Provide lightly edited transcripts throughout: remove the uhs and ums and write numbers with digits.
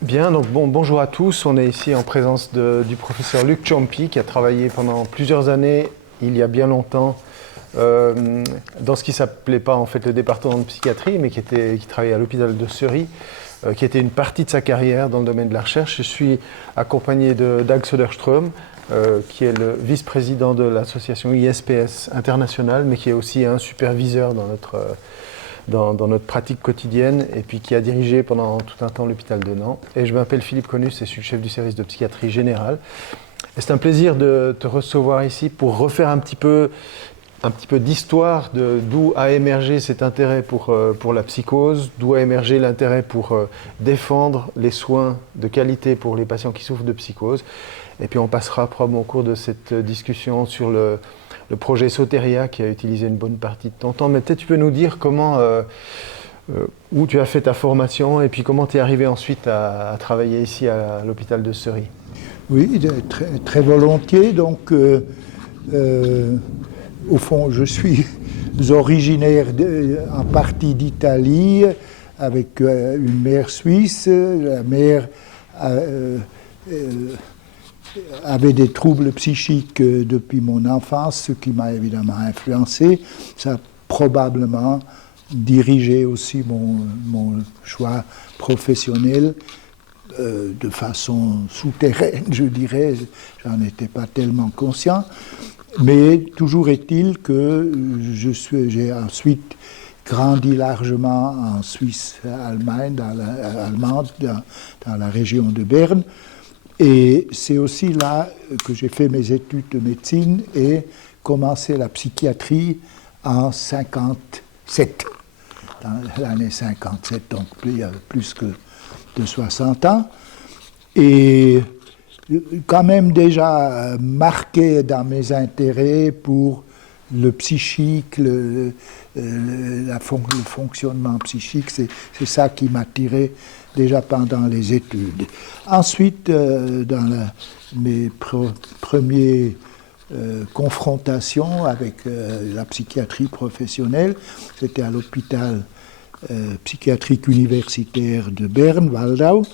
Bien, donc bonjour à tous. On est ici en présence du professeur Luc Ciampi qui a travaillé pendant plusieurs années, il y a bien longtemps, dans ce qui s'appelait pas en fait le département de psychiatrie, mais qui travaillait à l'hôpital de Seury, qui était une partie de sa carrière dans le domaine de la recherche. Je suis accompagné de Dag Söderström, qui est le vice-président de l'association ISPS internationale, mais qui est aussi un superviseur dans notre pratique quotidienne, et puis qui a dirigé pendant tout un temps l'hôpital de Nantes. Et je m'appelle Philippe Conus et je suis le chef du service de psychiatrie générale. Et c'est un plaisir de te recevoir ici pour refaire un petit peu d'histoire d'où a émergé cet intérêt pour la psychose, d'où a émergé l'intérêt pour défendre les soins de qualité pour les patients qui souffrent de psychose. Et puis on passera probablement au cours de cette discussion sur le projet Soteria qui a utilisé une bonne partie de ton temps. Mais peut-être tu peux nous dire où tu as fait ta formation et puis comment tu es arrivé ensuite à travailler ici à l'hôpital de Seury. Oui, très, très volontiers. Donc, au fond, je suis originaire en partie d'Italie, avec une mère suisse. La mère avait des troubles psychiques depuis mon enfance, ce qui m'a évidemment influencé. Ça a probablement dirigé aussi mon choix professionnel de façon souterraine, je dirais. J'en étais pas tellement conscient. Mais toujours est-il que j'ai ensuite grandi largement en Suisse allemande, dans la région de Berne. Et c'est aussi là que j'ai fait mes études de médecine et commencé la psychiatrie en 57, dans l'année 57, donc il y a plus que de 60 ans. Et quand même déjà marqué dans mes intérêts pour le psychique, le fonctionnement psychique, c'est ça qui m'attirait déjà pendant les études. Ensuite, dans mes premières confrontations avec la psychiatrie professionnelle, c'était à l'hôpital psychiatrique universitaire de Berne, Waldau,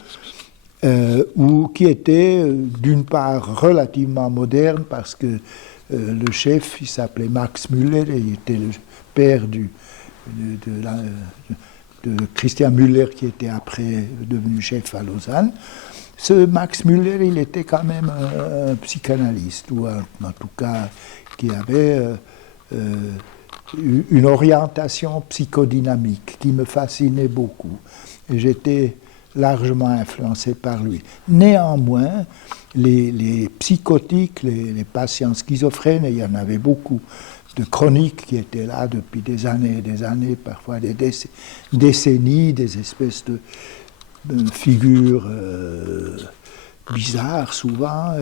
qui était d'une part relativement moderne parce que le chef, il s'appelait Max Müller et il était le père de Christian Müller qui était après devenu chef à Lausanne. Ce Max Müller, il était quand même un psychanalyste, ou en tout cas qui avait une orientation psychodynamique qui me fascinait beaucoup. Et j'étais largement influencé par lui. Néanmoins, les psychotiques, les patients schizophrènes, et il y en avait beaucoup de chroniques qui étaient là depuis des années, parfois des décennies, des espèces de figures bizarres souvent.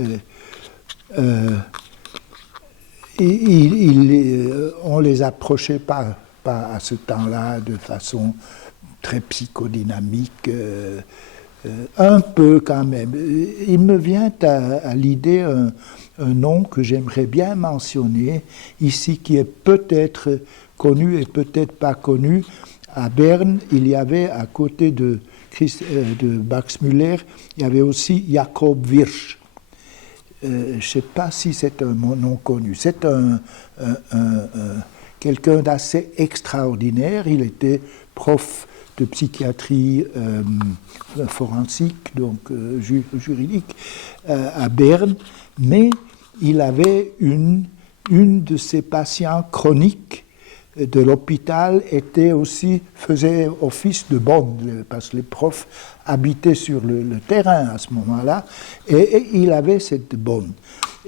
On les approchait pas à ce temps-là de façon très psychodynamique, un peu quand même. Il me vient à l'idée un nom que j'aimerais bien mentionner ici, qui est peut-être connu et peut-être pas connu. À Berne, il y avait à côté de Max Müller, il y avait aussi Jakob Wirsch. Je ne sais pas si c'est un nom connu. C'est quelqu'un d'assez extraordinaire. Il était prof de psychiatrie forensique, donc juridique, à Berne, mais il avait une de ses patients chroniques de l'hôpital faisait office de bonne, parce que les profs habitaient sur le terrain à ce moment-là, et il avait cette bonne.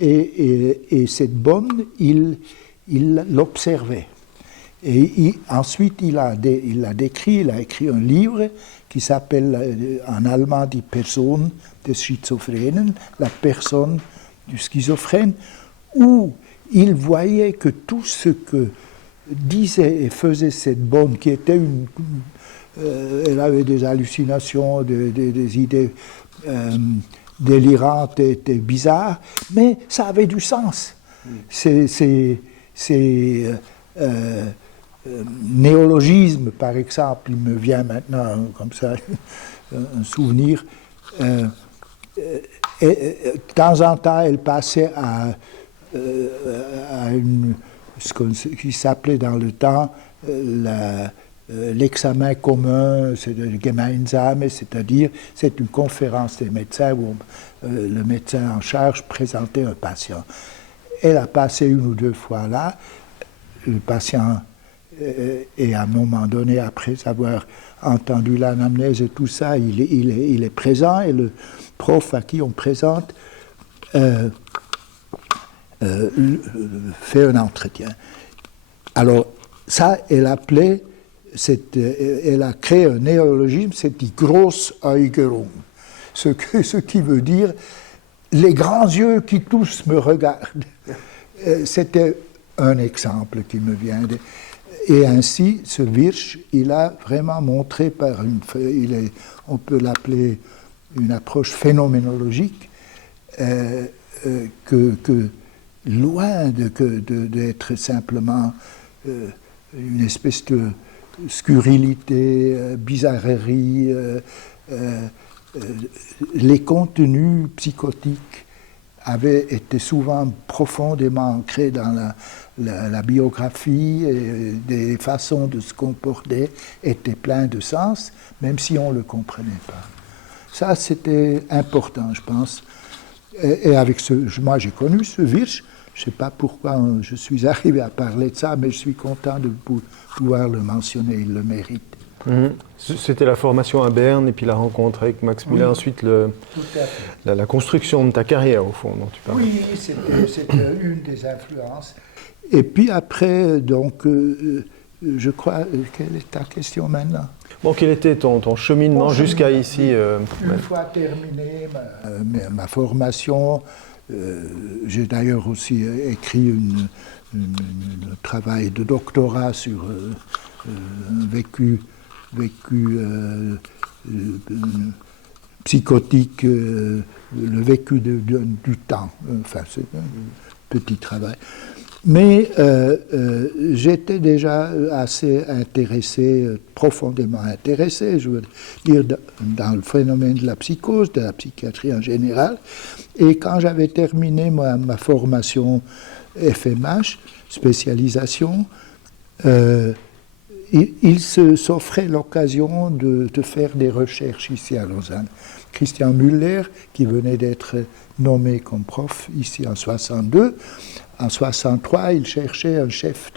Et cette bonne, il l'observait. Et ensuite, il a écrit un livre qui s'appelle en allemand Die Person des Schizophrenen, la personne du schizophrène, où il voyait que tout ce que disait et faisait cette bonne, qui était elle avait des hallucinations, des idées délirantes et bizarres, mais ça avait du sens. C'est néologisme, par exemple, il me vient maintenant comme ça un souvenir, de temps en temps, elle passait à ce qui s'appelait dans le temps l'examen commun, c'est le Gemeinsame, c'est-à-dire c'est une conférence des médecins où le médecin en charge présentait un patient. Elle a passé une ou deux fois là, le patient, et à un moment donné, après avoir entendu l'anamnèse et tout ça, il est présent, et le prof à qui on présente fait un entretien. Alors, ça, elle a créé un néologisme, c'est die Großäugerung, ce qui veut dire les grands yeux qui tous me regardent. C'était un exemple qui me vient. Et ainsi, ce Wirch, il a vraiment montré on peut l'appeler une approche phénoménologique, que loin d'être simplement une espèce de scurrilité, bizarrerie, les contenus psychotiques avaient été souvent profondément ancrés dans la biographie, et des façons de se comporter étaient pleins de sens, même si on ne le comprenait pas. Ça, c'était important, je pense. Et avec moi, j'ai connu ce Wirch. Je ne sais pas pourquoi je suis arrivé à parler de ça, mais je suis content de pouvoir le mentionner, il le mérite. C'était la formation à Berne et puis la rencontre avec Max Müller, ensuite la construction de ta carrière, au fond, dont tu parles. Oui, c'était une des influences. Et puis après, donc, je crois, quelle est ta question maintenant? Bon, quel était ton cheminement jusqu'à ici Une fois terminé ma formation, j'ai d'ailleurs aussi écrit un travail de doctorat sur un vécu psychotique, le vécu du temps. Enfin, c'est un petit travail. Mais j'étais déjà assez intéressé, profondément intéressé, je veux dire, dans le phénomène de la psychose, de la psychiatrie en général. Et quand j'avais terminé ma formation FMH, spécialisation, il s'offrait l'occasion de faire des recherches ici à Lausanne. Christian Müller, qui venait d'être nommé comme prof ici en 62, en 63, il cherchait un chef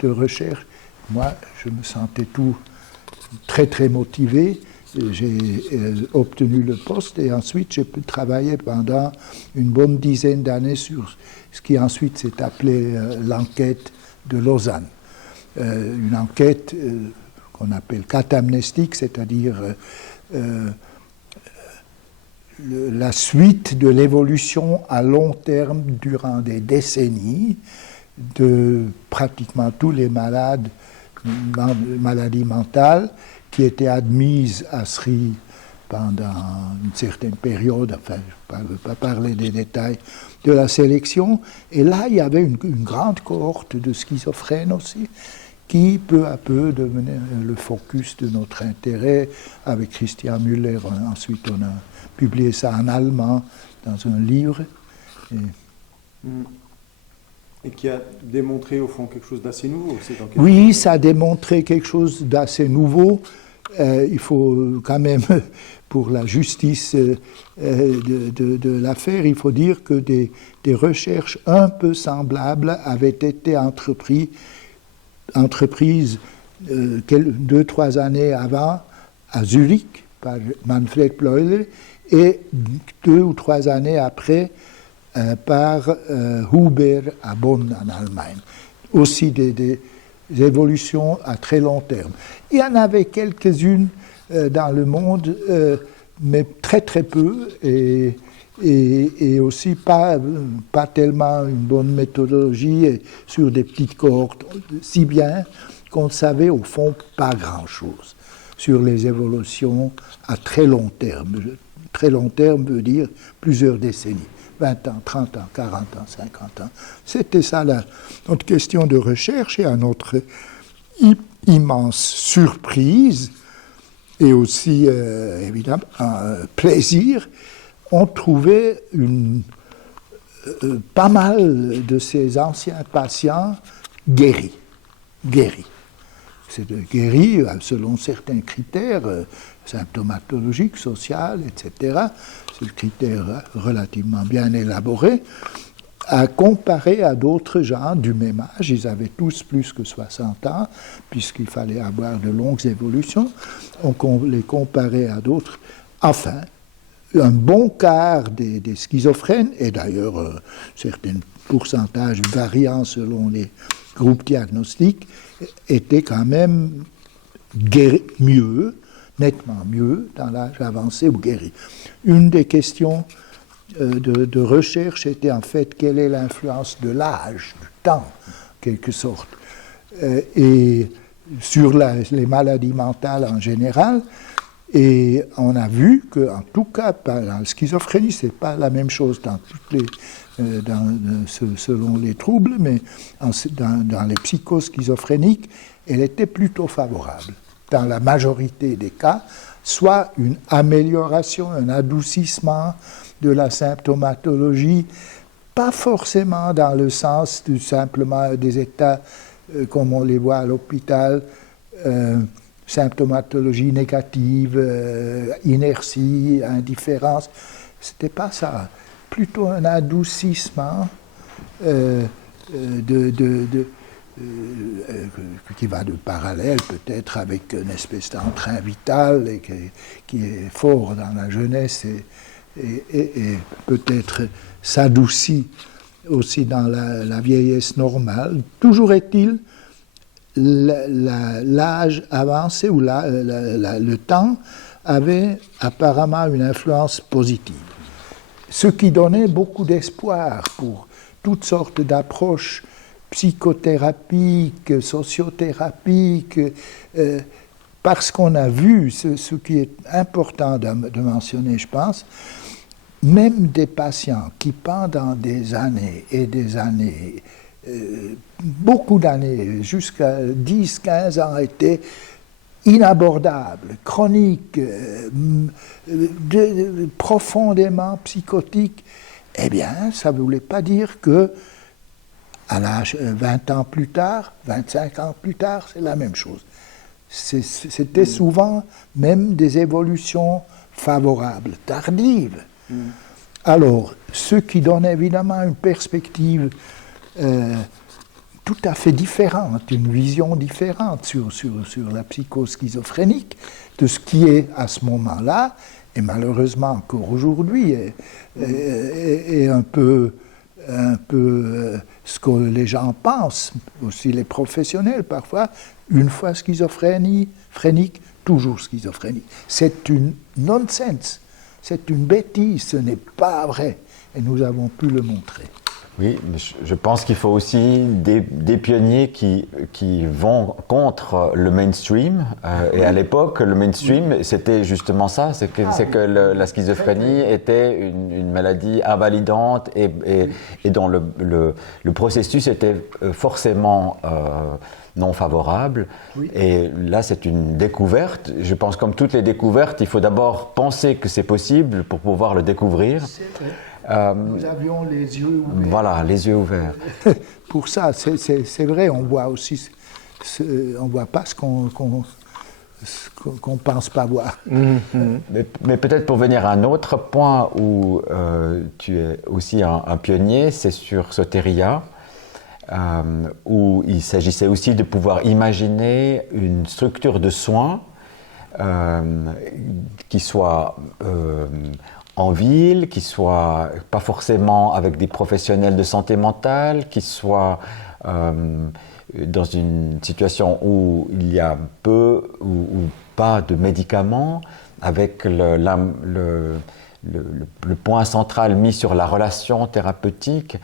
de recherche. Moi, je me sentais très très motivé. J'ai obtenu le poste et ensuite j'ai pu travailler pendant une bonne dizaine d'années sur ce qui ensuite s'est appelé l'enquête de Lausanne. Une enquête qu'on appelle catamnestique, c'est-à-dire la suite de l'évolution à long terme durant des décennies de pratiquement tous les maladies mentales qui étaient admises à SRI pendant une certaine période, enfin je ne veux pas parler des détails de la sélection, et là il y avait une grande cohorte de schizophrènes aussi, qui peu à peu devenait le focus de notre intérêt. Avec Christian Müller, ensuite on a publié ça en allemand dans un livre. Et qui a démontré au fond quelque chose d'assez nouveau. Oui, ça a démontré quelque chose d'assez nouveau. Il faut quand même, pour la justice de l'affaire, il faut dire que des recherches un peu semblables avaient été entreprises 2-3 années avant à Zurich par Manfred Bleuler et 2 ou 3 années après par Huber à Bonn en Allemagne. Aussi des évolutions à très long terme. Il y en avait quelques-unes dans le monde, mais très très peu, et aussi pas tellement une bonne méthodologie et sur des petites cohortes, si bien qu'on ne savait au fond pas grand-chose sur les évolutions à très long terme. Très long terme veut dire plusieurs décennies, 20 ans, 30 ans, 40 ans, 50 ans. C'était ça notre question de recherche, et à notre immense surprise, et aussi, évidemment, plaisir, ont trouvé pas mal de ces anciens patients guéris. C'est guéris selon certains critères symptomatologiques, sociaux, etc. C'est le critère relativement bien élaboré. À comparer à d'autres gens du même âge, ils avaient tous plus que 60 ans, puisqu'il fallait avoir de longues évolutions. On les comparait à d'autres. Enfin, un bon quart des schizophrènes, et d'ailleurs certains pourcentages variant selon les groupes diagnostiques, étaient quand même mieux, nettement mieux dans l'âge avancé ou guéri. Une des questions de recherche était en fait quelle est l'influence de l'âge, du temps, en quelque sorte, et sur les maladies mentales en général. Et on a vu qu'en tout cas, dans la schizophrénie, ce n'est pas la même chose dans selon les troubles, mais dans les psychoschizophréniques, elle était plutôt favorable. Dans la majorité des cas, soit une amélioration, un adoucissement de la symptomatologie, pas forcément dans le sens simplement des états comme on les voit à l'hôpital, symptomatologie négative, inertie, indifférence. C'était pas ça. Plutôt un adoucissement qui va de parallèle peut-être avec une espèce d'entrain vital et qui est fort dans la jeunesse et peut-être s'adoucit aussi dans la vieillesse normale. Toujours est-il, l'âge avancé ou le temps avait apparemment une influence positive, ce qui donnait beaucoup d'espoir pour toutes sortes d'approches psychothérapiques, sociothérapiques, parce qu'on a vu, ce qui est important de mentionner, je pense, même des patients qui pendant des années et des années, beaucoup d'années, jusqu'à 10-15 ans, étaient inabordables, chroniques, profondément psychotiques, eh bien, ça ne voulait pas dire que à l'âge 20 ans plus tard, 25 ans plus tard, c'est la même chose. C'était souvent même des évolutions favorables, tardives. Alors, ce qui donne évidemment une perspective tout à fait différente, une vision différente sur la psychoschizophrénique de ce qui est à ce moment-là, et malheureusement encore aujourd'hui, est un peu ce que les gens pensent, aussi les professionnels parfois, une fois schizophrénique, toujours schizophrénie. C'est une nonsense, c'est une bêtise, ce n'est pas vrai, et nous avons pu le montrer. Oui, mais je pense qu'il faut aussi des pionniers qui vont contre le mainstream. Et à l'époque, le mainstream, c'était justement ça, c'est que la schizophrénie était une maladie invalidante et dont le processus était forcément non favorable. Oui. Et là, c'est une découverte. Je pense comme toutes les découvertes, il faut d'abord penser que c'est possible pour pouvoir le découvrir. C'est vrai. Nous avions les yeux ouverts. Voilà, les yeux ouverts. Pour ça, c'est vrai, on voit aussi, on voit pas ce qu'on pense pas voir. Mais peut-être pour venir à un autre point où tu es aussi un pionnier, c'est sur Soteria, où il s'agissait aussi de pouvoir imaginer une structure de soins qui soit en ville, qui soit pas forcément avec des professionnels de santé mentale, qui soit dans une situation où il y a peu ou pas de médicaments, avec le point central mis sur la relation thérapeutique.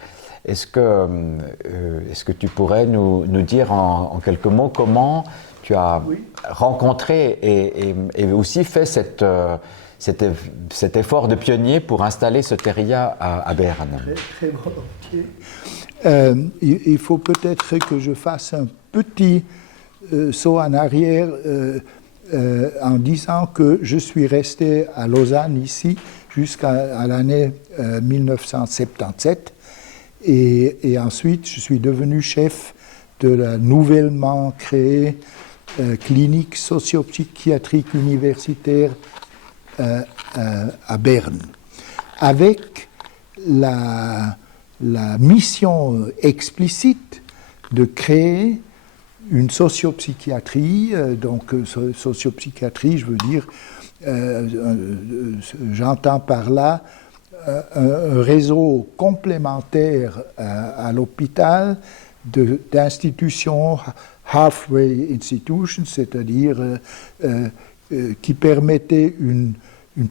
Est-ce que tu pourrais nous dire en quelques mots comment tu as rencontré et aussi fait cet effort de pionnier pour installer Soteria à Berne? Très volontiers. Il faut peut-être que je fasse un petit saut en arrière en disant que je suis resté à Lausanne ici jusqu'à l'année 1977 et ensuite je suis devenu chef de la nouvellement créée clinique socio-psychiatrique universitaire à Berne, avec la mission explicite de créer une sociopsychiatrie. Donc sociopsychiatrie, je veux dire, j'entends par là un réseau complémentaire à l'hôpital d'institutions halfway institutions, c'est-à-dire qui permettaient une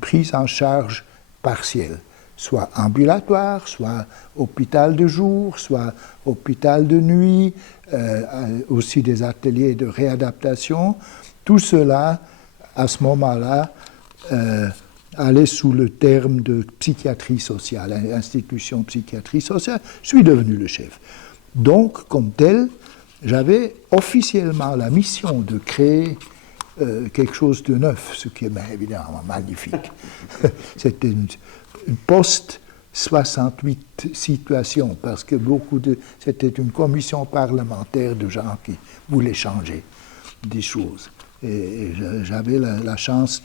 prise en charge partielle, soit ambulatoire, soit hôpital de jour, soit hôpital de nuit, aussi des ateliers de réadaptation. Tout cela, à ce moment-là, allait sous le terme de psychiatrie sociale, institution psychiatrie sociale. Je suis devenu le chef. Donc, comme tel, j'avais officiellement la mission de créer quelque chose de neuf, ce qui est évidemment magnifique. C'était une post-68 situation, parce que c'était une commission parlementaire de gens qui voulaient changer des choses. Et j'avais la chance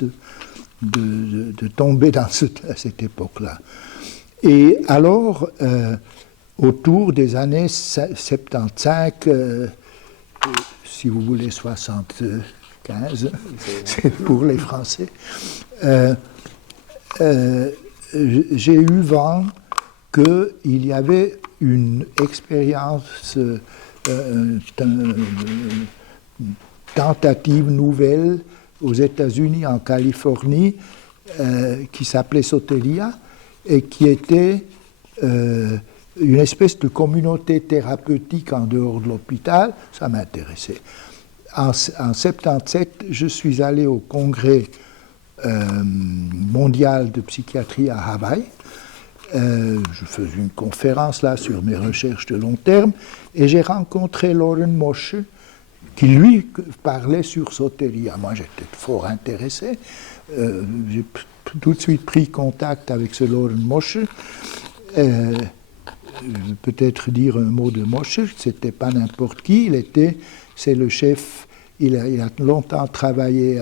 de tomber dans cette époque-là. Et alors, autour des années 75, si vous voulez 75, c'est pour les Français, j'ai eu vent qu'il y avait une expérience, tentative nouvelle aux États-Unis, en Californie, qui s'appelait Soteria et qui était une espèce de communauté thérapeutique en dehors de l'hôpital. Ça m'intéressait. En 77, je suis allé au congrès mondial de psychiatrie à Hawaï. Je faisais une conférence là sur mes recherches de long terme et j'ai rencontré Loren Moshe qui lui parlait sur Soteria. Moi j'étais fort intéressé. J'ai tout de suite pris contact avec ce Loren Moshe. Peut-être dire un mot de Moshe, c'était pas n'importe qui, c'est le chef, il a longtemps travaillé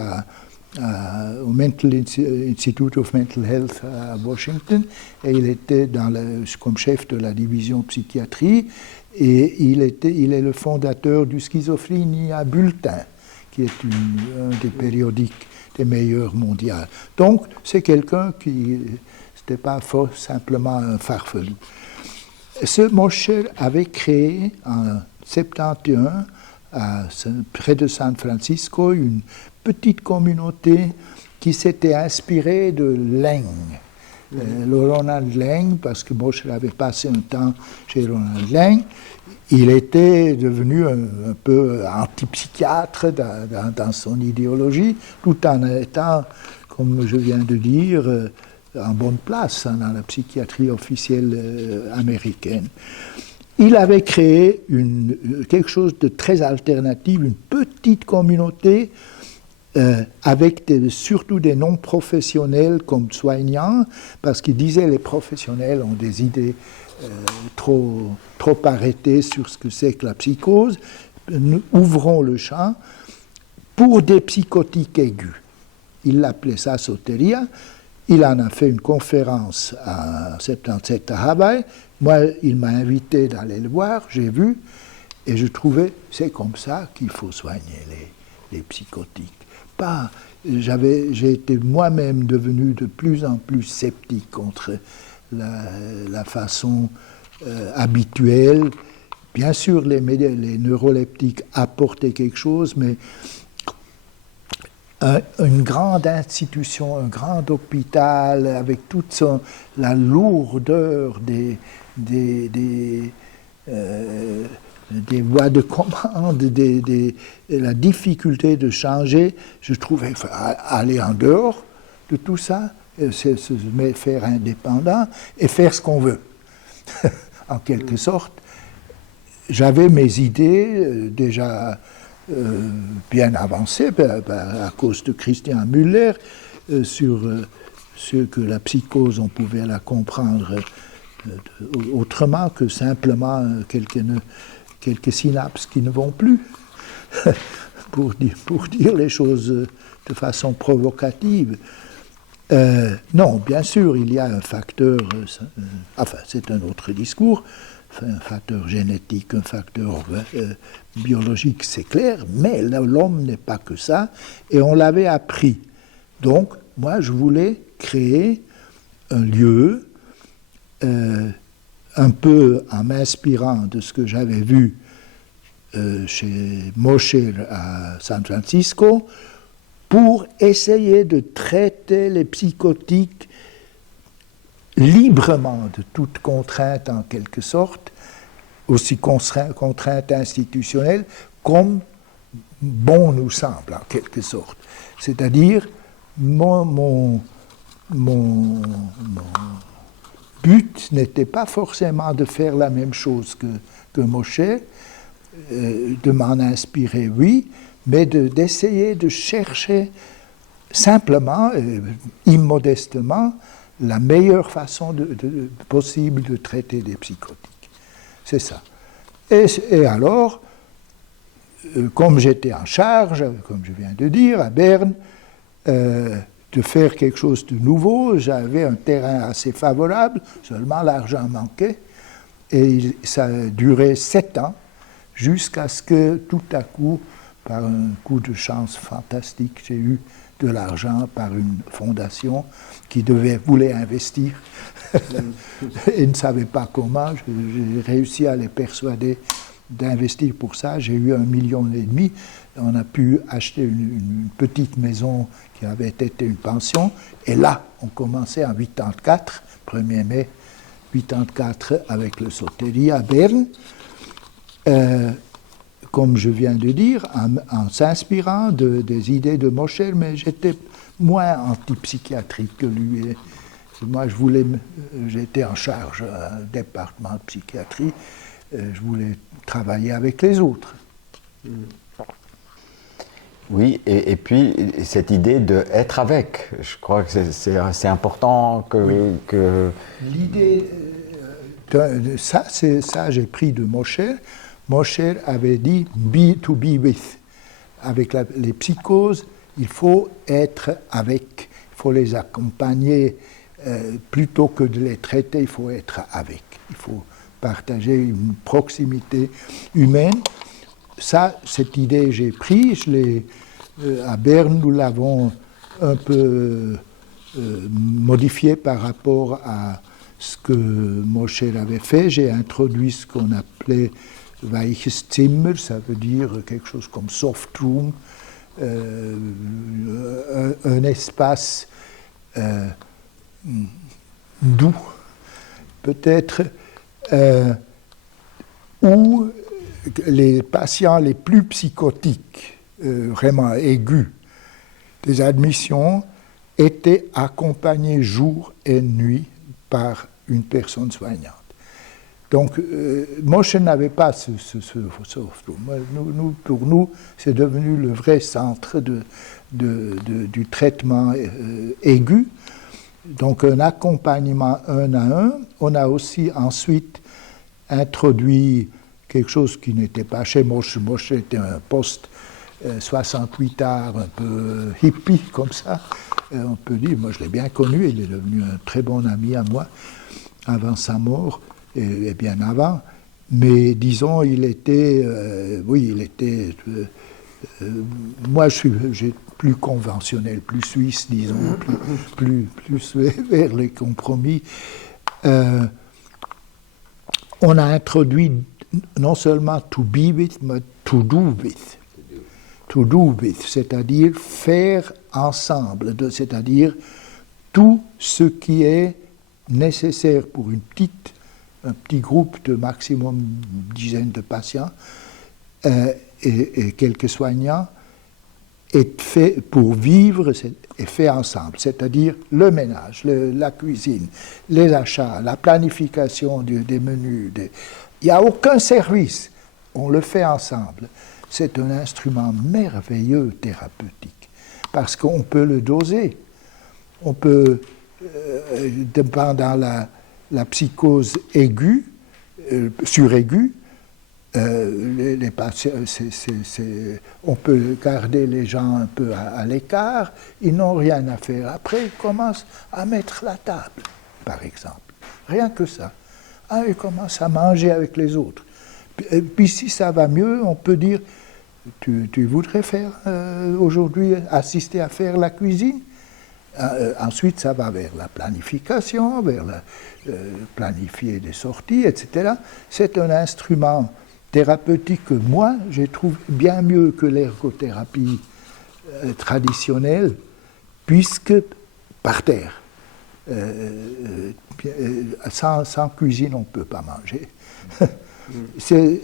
au Institute of Mental Health à Washington, et il était comme chef de la division psychiatrie, et il est le fondateur du Schizophrénia Bulletin, qui est un des périodiques des meilleurs mondiaux. Donc, c'est quelqu'un qui n'était pas simplement un farfelu. Ce Moshe avait créé en 71, près de San Francisco, une petite communauté qui s'était inspirée de Laing. Le Ronald Laing, parce que Moshe avait passé un temps chez Ronald Laing, il était devenu un peu antipsychiatre dans son idéologie, tout en étant, comme je viens de dire, en bonne place dans la psychiatrie officielle américaine. Il avait créé quelque chose de très alternatif, une petite communauté avec surtout des non-professionnels comme soignants, parce qu'il disait que les professionnels ont des idées trop arrêtées sur ce que c'est que la psychose. Nous ouvrons le champ pour des psychotiques aigus. Il l'appelait ça Soteria. Il en a fait une conférence en 77 à Hawaï. Moi, il m'a invité d'aller le voir, j'ai vu, et je trouvais c'est comme ça qu'il faut soigner les psychotiques. J'ai été moi-même devenu de plus en plus sceptique contre la façon habituelle. Bien sûr, les neuroleptiques apportaient quelque chose, mais une grande institution, un grand hôpital, avec toute la lourdeur des voies de commande, la difficulté de changer, je trouvais aller en dehors de tout ça, se faire indépendant et faire ce qu'on veut. En quelque sorte, j'avais mes idées déjà bien avancé à cause de Christian Müller sur ce que la psychose, on pouvait la comprendre autrement que simplement quelques synapses qui ne vont plus, pour dire les choses de façon provocative. Non, bien sûr, il y a un facteur, enfin c'est un autre discours, un facteur génétique, un facteur biologique, c'est clair, mais l'homme n'est pas que ça, et on l'avait appris. Donc, moi, je voulais créer un lieu, un peu en m'inspirant de ce que j'avais vu chez Moshe à San Francisco, pour essayer de traiter les psychotiques librement de toute contrainte en quelque sorte, aussi contrainte institutionnelle, comme bon nous semble en quelque sorte. C'est-à-dire, mon but n'était pas forcément de faire la même chose que Moshe, de m'en inspirer, oui, mais d'essayer de chercher simplement, immodestement, la meilleure façon possible de traiter des psychotiques. C'est ça. Et alors, comme j'étais en charge, comme je viens de dire, à Berne, de faire quelque chose de nouveau, j'avais un terrain assez favorable, seulement l'argent manquait, et ça a duré 7 ans, jusqu'à ce que tout à coup, par un coup de chance fantastique, j'ai eu de l'argent par une fondation qui voulait investir et ne savait pas comment. J'ai réussi à les persuader d'investir pour ça. J'ai eu 1,5 million. On a pu acheter une petite maison qui avait été une pension. Et là, on commençait en 84, 1er mai 84, avec le Sotteri à Berne. Comme je viens de dire, en s'inspirant des idées de Moshe, mais j'étais moins antipsychiatrique que lui. Et moi, j'étais en charge d'un département de psychiatrie, je voulais travailler avec les autres. Oui, et puis cette idée d'être avec, je crois que c'est important que... L'idée, ça j'ai pris de Moshe. Moshe avait dit to be with. Avec les psychoses, il faut être avec, il faut les accompagner. Plutôt que de les traiter, il faut être avec. Il faut partager une proximité humaine. Ça, cette idée, j'ai pris. À Berne, nous l'avons un peu modifiée par rapport à ce que Moshe avait fait. J'ai introduit ce qu'on appelait Weiches Zimmer, ça veut dire quelque chose comme soft room, un espace doux, peut-être, où les patients les plus psychotiques, vraiment aigus, des admissions, étaient accompagnés jour et nuit par une personne soignante. Donc, Moshe n'avait pas ce soft room. Pour nous, c'est devenu le vrai centre du traitement aigu. Donc, un accompagnement un à un. On a aussi ensuite introduit quelque chose qui n'était pas chez Moshe. Moshe était un poste 68 art, un peu hippie comme ça. On peut dire, moi je l'ai bien connu, il est devenu un très bon ami à moi avant sa mort. Et bien avant, mais disons, il était, moi j'ai plus conventionnel, plus suisse, disons, plus vers les compromis. On a introduit non seulement to be with, mais to do with. To do with, c'est-à-dire faire ensemble, c'est-à-dire tout ce qui est nécessaire pour un petit groupe de maximum une dizaine de patients et quelques soignants est fait pour vivre et fait ensemble, c'est-à-dire le ménage, la cuisine, les achats, la planification des menus. Il n'y a aucun service, on le fait ensemble. c'est un instrument merveilleux thérapeutique, parce qu'on peut le doser. On peut, pendant la psychose aiguë, suraiguë, les patients, on peut garder les gens un peu à l'écart, ils n'ont rien à faire. Après, ils commencent à mettre la table, par exemple. Rien que ça. Ah, ils commencent à manger avec les autres. Puis si ça va mieux, on peut dire, tu voudrais faire aujourd'hui, assister à faire la cuisine? Ensuite, ça va vers la planification, vers planifier des sorties, etc. C'est un instrument thérapeutique que moi, je trouve bien mieux que l'ergothérapie traditionnelle, puisque par terre, sans cuisine, on ne peut pas manger.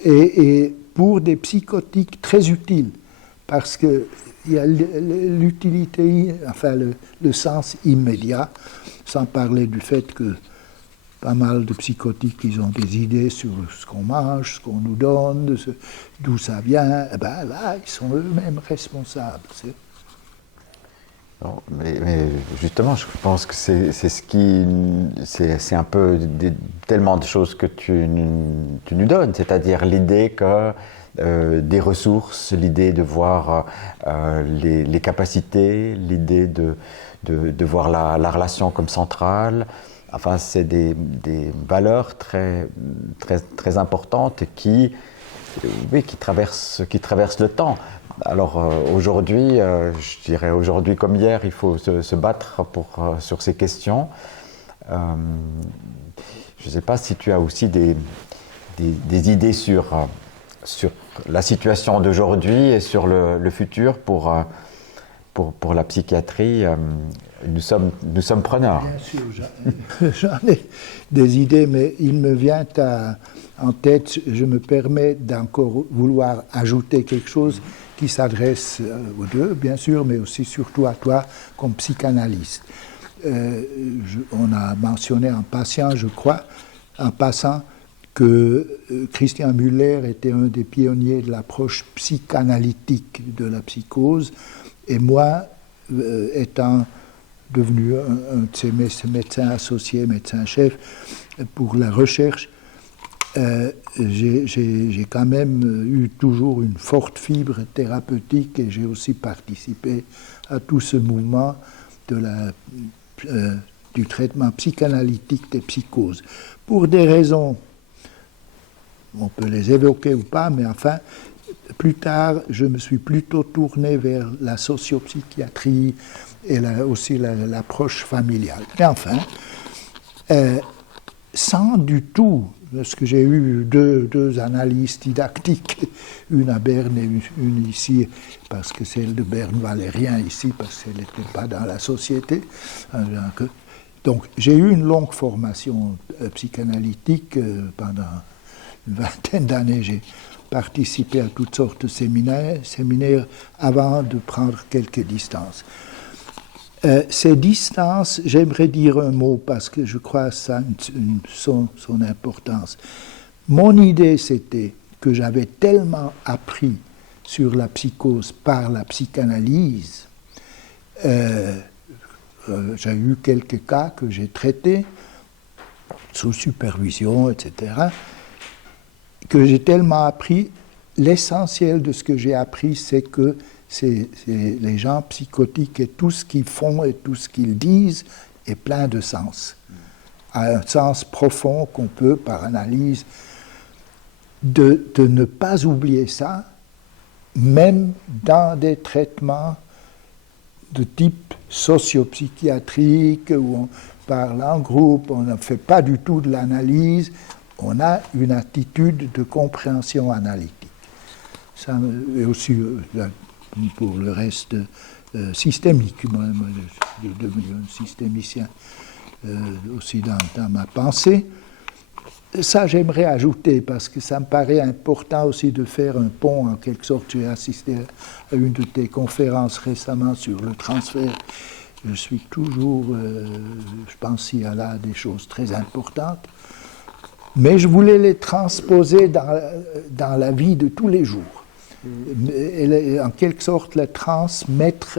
Et pour des psychotiques très utiles, parce qu'il y a l'utilité, enfin le sens immédiat, sans parler du fait que pas mal de psychotiques, ils ont des idées sur ce qu'on mange, ce qu'on nous donne, d'où ça vient. Et ben là, ils sont eux-mêmes responsables. Non, mais justement, je pense que c'est un peu tellement de choses que tu nous donnes, c'est-à-dire l'idée que des ressources, l'idée de voir les capacités, l'idée de voir la relation comme centrale. Enfin, c'est des valeurs très, très, très importantes qui traversent le temps. Alors aujourd'hui, je dirais aujourd'hui comme hier, il faut se battre sur ces questions. Je ne sais pas si tu as aussi des idées sur la situation d'aujourd'hui et sur le futur pour la psychiatrie. Nous sommes preneurs. Bien sûr, j'en ai des idées, mais il me vient en tête, je me permets d'encore vouloir ajouter quelque chose qui s'adresse aux deux, bien sûr, mais aussi surtout à toi comme psychanalyste. On a mentionné en passant, je crois, que Christian Müller était un des pionniers de l'approche psychanalytique de la psychose, et moi, étant devenu un de ses médecins associés, médecin-chef pour la recherche, j'ai quand même eu toujours une forte fibre thérapeutique et j'ai aussi participé à tout ce mouvement du traitement psychanalytique des psychoses. Pour des raisons, on peut les évoquer ou pas, mais enfin, plus tard, je me suis plutôt tourné vers la sociopsychiatrie et aussi l'approche familiale. Mais enfin, sans du tout, parce que j'ai eu deux analyses didactiques, une à Berne et une ici, parce que celle de Berne valait rien ici, parce qu'elle n'était pas dans la société. Donc j'ai eu une longue formation psychanalytique pendant une vingtaine d'années. J'ai participé à toutes sortes de séminaires avant de prendre quelques distances. Ces distances, j'aimerais dire un mot parce que je crois que ça a son importance. Mon idée, c'était que j'avais tellement appris sur la psychose par la psychanalyse. J'ai eu quelques cas que j'ai traités sous supervision, etc., que j'ai tellement appris. L'essentiel de ce que j'ai appris, c'est que les gens psychotiques et tout ce qu'ils font et tout ce qu'ils disent est plein de sens. À un sens profond qu'on peut, par analyse, de ne pas oublier ça, même dans des traitements de type sociopsychiatrique, où on parle en groupe, on ne fait pas du tout de l'analyse, on a une attitude de compréhension analytique. Ça, et aussi pour le reste systémique. Moi, je suis devenu un systémicien aussi dans ma pensée. Ça, j'aimerais ajouter, parce que ça me paraît important aussi de faire un pont, en quelque sorte. J'ai assisté à une de tes conférences récemment sur le transfert. Je suis toujours, je pense qu'il y a là des choses très importantes, mais je voulais les transposer dans la vie de tous les jours. Et en quelque sorte la transmettre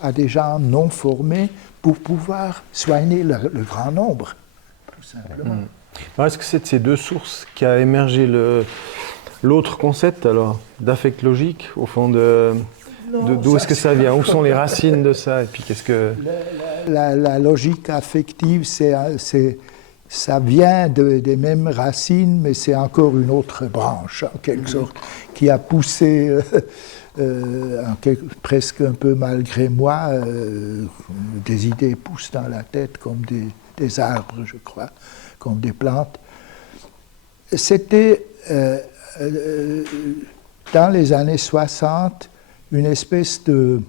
à des gens non formés pour pouvoir soigner le grand nombre, tout simplement. Alors, est-ce que c'est de ces deux sources qu'a émergé l'autre concept alors d'affect logique au fond d'où est-ce que ça vient? Où sont les racines de ça? Et puis qu'est-ce que... La logique affective, ça vient des mêmes racines, mais c'est encore une autre branche, en quelque sorte, qui a poussé, presque un peu malgré moi, des idées poussent dans la tête comme des arbres, je crois, comme des plantes. C'était, dans les années 60, une espèce de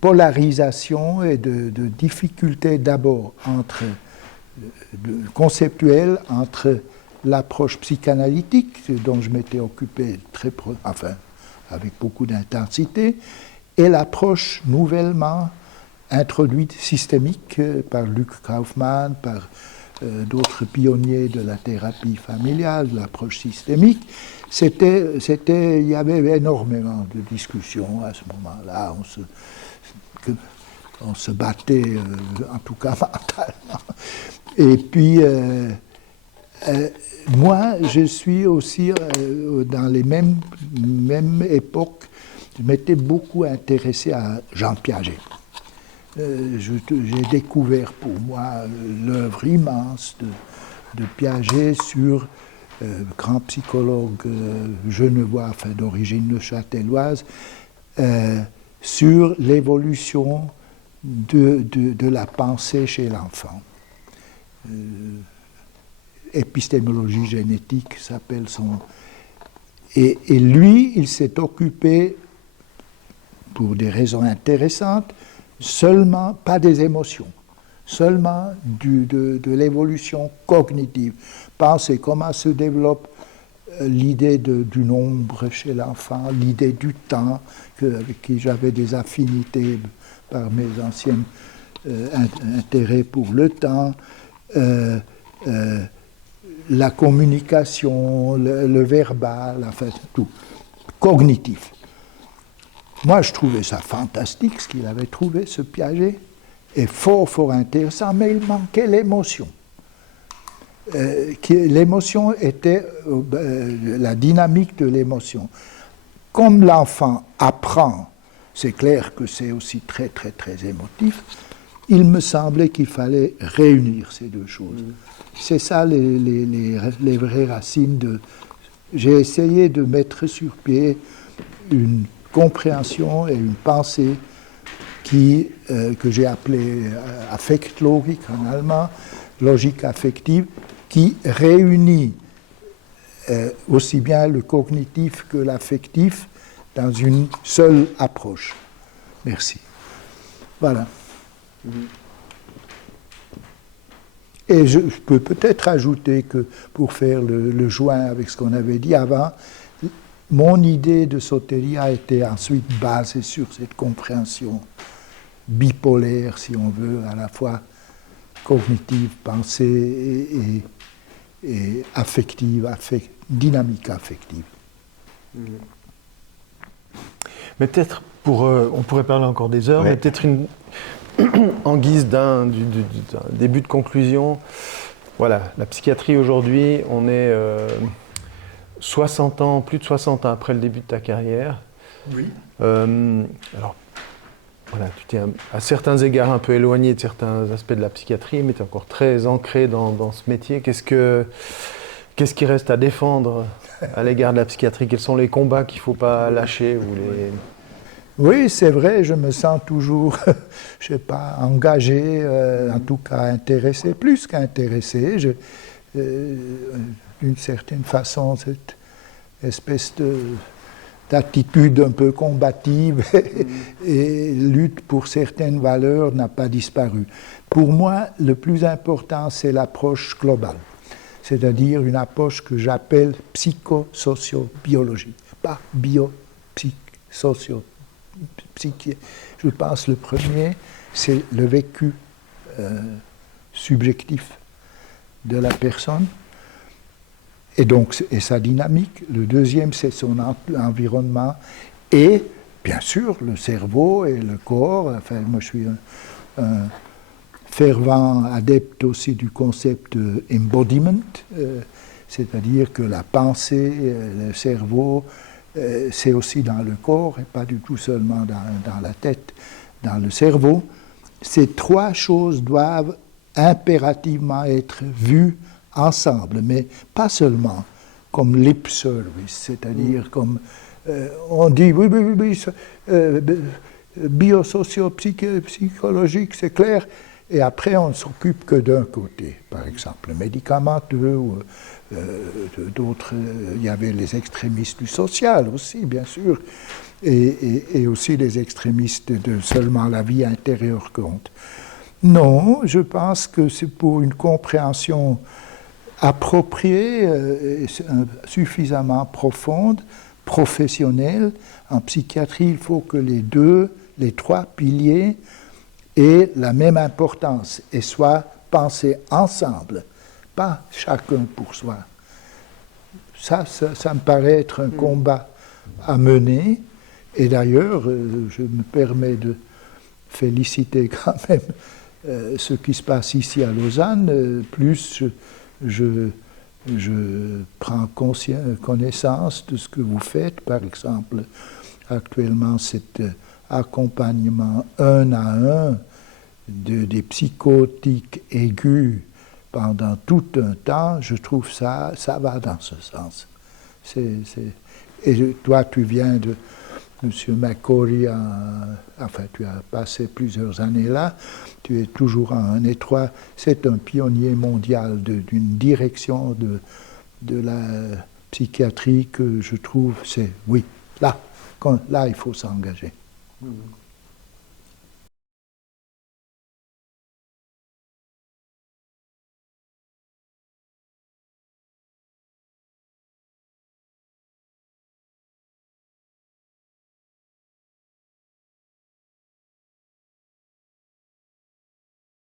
polarisation et de difficulté d'abord conceptuelle entre l'approche psychanalytique dont je m'étais occupé avec beaucoup d'intensité et l'approche nouvellement introduite systémique par Luc Kaufmann, par d'autres pionniers de la thérapie familiale, de l'approche systémique. Il y avait énormément de discussions à ce moment-là. On se battait, en tout cas mentalement. Et puis, moi, je suis aussi dans les mêmes époques, je m'étais beaucoup intéressé à Jean Piaget. J'ai découvert pour moi l'œuvre immense de Piaget sur grand psychologue genevois, d'origine neuchâteloise, sur l'évolution de la pensée chez l'enfant. Épistémologie génétique s'appelle son... Et lui, il s'est occupé, pour des raisons intéressantes, seulement, pas des émotions, seulement de l'évolution cognitive. Pensez comment se développe l'idée du nombre chez l'enfant, l'idée du temps, avec qui j'avais des affinités par mes anciens intérêts pour le temps, la communication, le verbal, enfin tout, cognitif. Moi, je trouvais ça fantastique, ce qu'il avait trouvé, ce Piaget, et fort intéressant, mais il manquait l'émotion. L'émotion était la dynamique de l'émotion. Comme l'enfant apprend, c'est clair que c'est aussi très émotif, il me semblait qu'il fallait réunir ces deux choses. C'est ça les vraies racines de... J'ai essayé de mettre sur pied une compréhension et une pensée que j'ai appelée Affektlogik en allemand, logique affective, qui réunit aussi bien le cognitif que l'affectif dans une seule approche. Merci. Voilà. Et je peux peut-être ajouter que, pour faire le joint avec ce qu'on avait dit avant, mon idée de sotéria a été ensuite basée sur cette compréhension bipolaire, si on veut, à la fois cognitive, pensée et affective, dynamique affective. Mais peut-être, on pourrait parler encore des heures, mais peut-être en guise d'un début de conclusion, voilà, la psychiatrie aujourd'hui, on est 60 ans, plus de 60 ans après le début de ta carrière. Oui. Alors, voilà, tu t'es à certains égards un peu éloigné de certains aspects de la psychiatrie, mais tu es encore très ancré dans ce métier. Qu'est-ce qui reste à défendre à l'égard de la psychiatrie? Quels sont les combats qu'il ne faut pas lâcher Oui, c'est vrai, je me sens toujours, je sais pas, engagé, en tout cas intéressé, plus qu'intéressé. D'une certaine façon, cette espèce d'attitude un peu combative et lutte pour certaines valeurs n'a pas disparu. Pour moi, le plus important, c'est l'approche globale, c'est-à-dire une approche que j'appelle psychosocio-biologique, pas bio-socio. Je pense le premier, c'est le vécu subjectif de la personne. et donc et sa dynamique. Le deuxième, c'est son environnement et, bien sûr, le cerveau et le corps. Enfin, moi, je suis un fervent adepte aussi du concept embodiment, c'est-à-dire que la pensée, le cerveau, c'est aussi dans le corps et pas du tout seulement dans la tête, dans le cerveau. Ces trois choses doivent impérativement être vues ensemble, mais pas seulement comme lip service, c'est-à-dire comme on dit oui, biosociopsychologique, c'est clair, et après on ne s'occupe que d'un côté, par exemple médicamenteux ou d'autres. Il y avait les extrémistes du social aussi, bien sûr, et aussi les extrémistes de seulement la vie intérieure compte. Non, je pense que c'est pour une compréhension appropriée, suffisamment profonde, professionnelle. En psychiatrie, il faut que les trois piliers aient la même importance et soient pensés ensemble, pas chacun pour soi. Ça me paraît être un combat à mener. Et d'ailleurs, je me permets de féliciter quand même ce qui se passe ici à Lausanne. Plus je prends connaissance de ce que vous faites, par exemple, actuellement, cet accompagnement 1 à 1 des psychotiques aigus pendant tout un temps, je trouve ça va dans ce sens. Et toi, tu viens de M. McCaughey, enfin, tu as passé plusieurs années là, tu es toujours en étroit. C'est un pionnier mondial d'une direction de la psychiatrie que je trouve, oui, là, il faut s'engager. Oui.